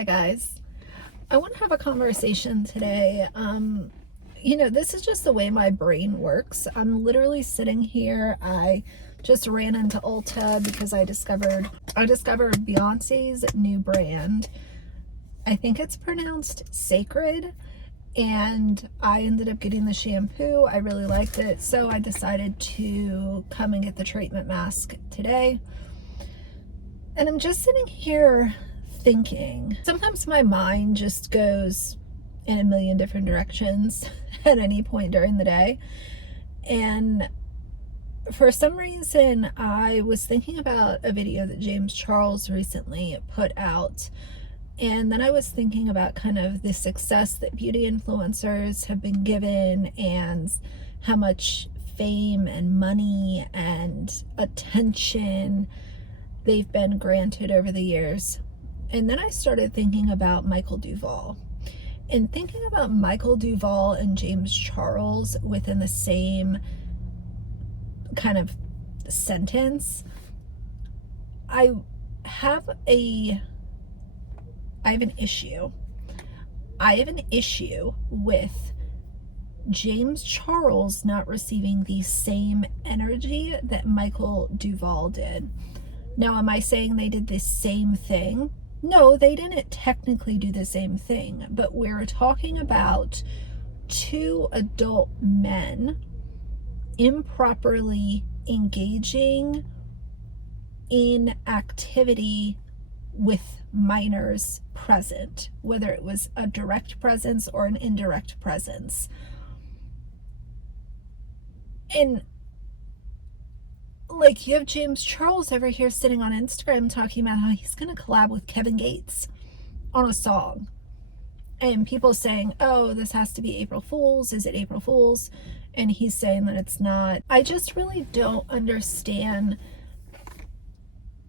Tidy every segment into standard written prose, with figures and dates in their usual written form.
Hi guys. I want to have a conversation today. This is just the way my brain works. I'm literally sitting here. I just ran into Ulta because I discovered Beyonce's new brand. I think it's pronounced Sacred, and I ended up getting the shampoo. I really liked it, so I decided to come and get the treatment mask today. And I'm just sitting here thinking. Sometimes my mind just goes in a million different directions at any point during the day. And for some reason, I was thinking about a video that James Charles recently put out. And then I was thinking about kind of the success that beauty influencers have been given and how much fame and money and attention they've been granted over the years. And then I started thinking about Michael Duvall. And thinking about Michael Duvall and James Charles within the same kind of sentence, I have an issue. I have an issue with James Charles not receiving the same energy that Michael Duvall did. Now, am I saying they did the same thing? No, they didn't technically do the same thing, but we're talking about two adult men improperly engaging in activity with minors present, whether it was a direct presence or an indirect presence. And like, you have James Charles over here sitting on Instagram talking about how he's going to collab with Kevin Gates on a song. And people saying, oh, this has to be April Fool's. Is it April Fool's? And he's saying that it's not. I just really don't understand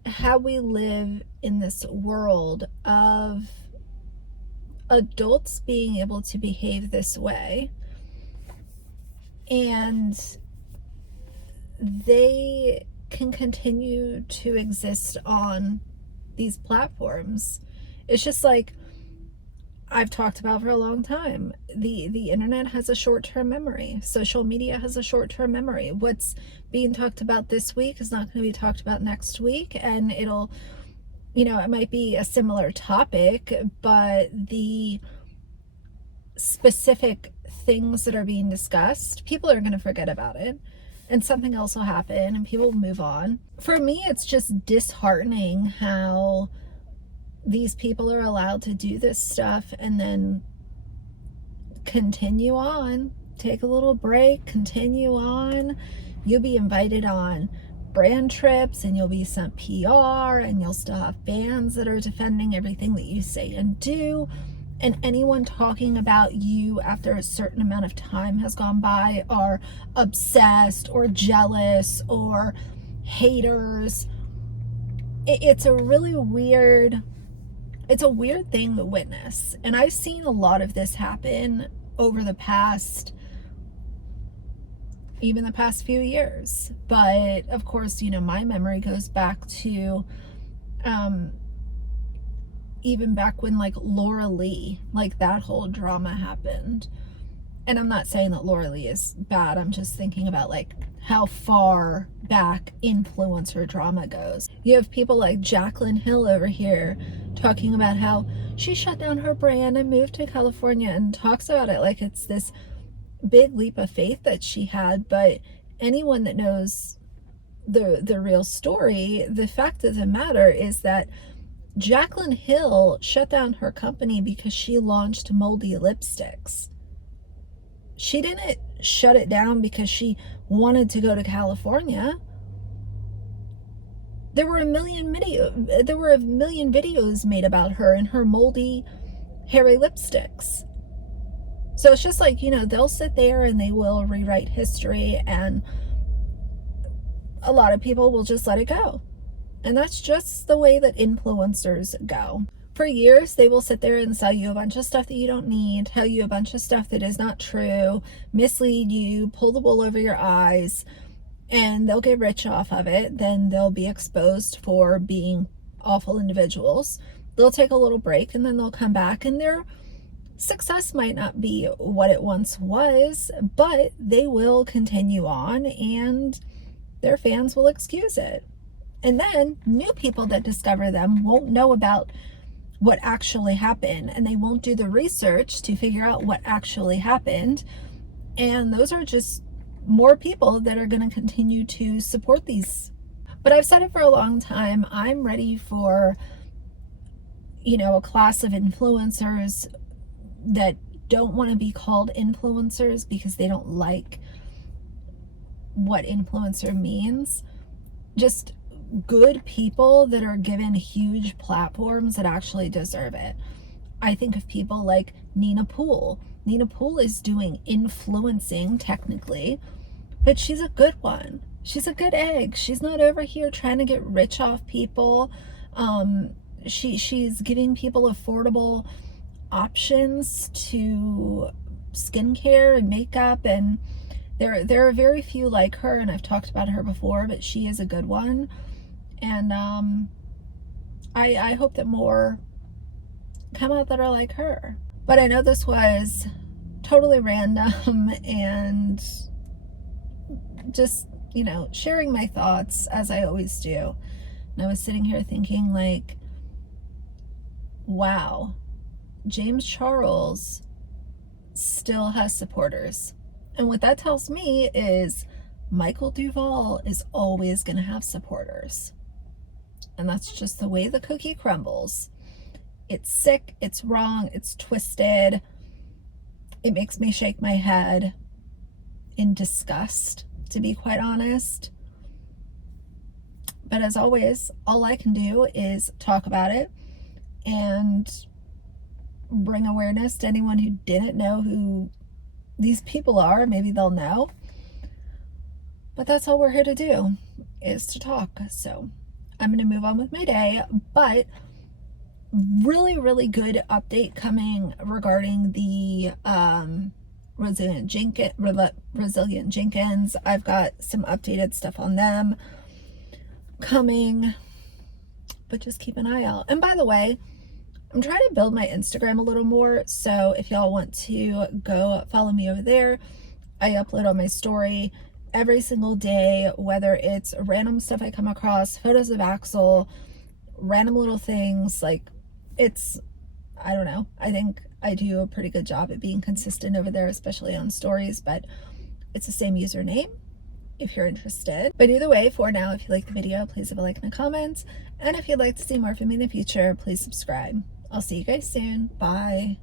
how we live in this world of adults being able to behave this way. And they can continue to exist on these platforms. It's just like I've talked about for a long time. The internet has a short-term memory. Social media has a short-term memory. What's being talked about this week is not going to be talked about next week, and it'll, it might be a similar topic, but the specific things that are being discussed, people are going to forget about it. And something else will happen and people will move on. For me, it's just disheartening how these people are allowed to do this stuff and then continue on, take a little break, continue on. You'll be invited on brand trips and you'll be sent PR and you'll still have fans that are defending everything that you say and do. And anyone talking about you after a certain amount of time has gone by are obsessed or jealous or haters. It's a really weird, it's a weird thing to witness. And I've seen a lot of this happen over the past, even the past few years. But of course, my memory goes back to, even back when like Laura Lee, like that whole drama happened. And I'm not saying that Laura Lee is bad. I'm just thinking about like how far back influencer drama goes. You have people like Jaclyn Hill over here talking about how she shut down her brand and moved to California and talks about it like it's this big leap of faith that she had. But anyone that knows the real story, the fact of the matter is that Jaclyn Hill shut down her company because she launched moldy lipsticks. She didn't shut it down because she wanted to go to California. There were a million videos made about her and her moldy, hairy lipsticks. So it's just like, they'll sit there and they will rewrite history, and a lot of people will just let it go. And that's just the way that influencers go. For years, they will sit there and sell you a bunch of stuff that you don't need, tell you a bunch of stuff that is not true, mislead you, pull the wool over your eyes, and they'll get rich off of it. Then they'll be exposed for being awful individuals. they'll take a little break and then they'll come back, and their success might not be what it once was, but they will continue on and their fans will excuse it. And then new people that discover them won't know about what actually happened, and they won't do the research to figure out what actually happened. And those are just more people that are going to continue to support these. But I've said it for a long time, I'm ready for, a class of influencers that don't want to be called influencers because they don't like what influencer means. Just good people that are given huge platforms that actually deserve it. I think of people like Nina Poole. Nina Poole is doing influencing technically, but she's a good one. She's a good egg. She's not over here trying to get rich off people. She's giving people affordable options to skincare and makeup, and there are very few like her, and I've talked about her before, but she is a good one. And I hope that more come out that are like her. But I know this was totally random and just, sharing my thoughts as I always do. And I was sitting here thinking like, wow, James Charles still has supporters. And what that tells me is Michael Duvall is always going to have supporters. And that's just the way the cookie crumbles. It's sick, it's wrong, it's twisted. It makes me shake my head in disgust, to be quite honest. But as always, all I can do is talk about it and bring awareness to anyone who didn't know who these people are. Maybe they'll know. But that's all we're here to do, is to talk. So I'm going to move on with my day, but really, really good update coming regarding the Resilient Jenkins. I've got some updated stuff on them coming, but just keep an eye out. And by the way, I'm trying to build my Instagram a little more, so if y'all want to go follow me over there, I upload on my story every single day, whether it's random stuff I come across, photos of Axel, random little things. Like, I don't know, I think I do a pretty good job at being consistent over there, especially on stories, but it's the same username if you're interested. But either way, for now, if you like the video, please leave a like and a comment, and if you'd like to see more from me in the future, please subscribe. I'll see you guys soon. Bye.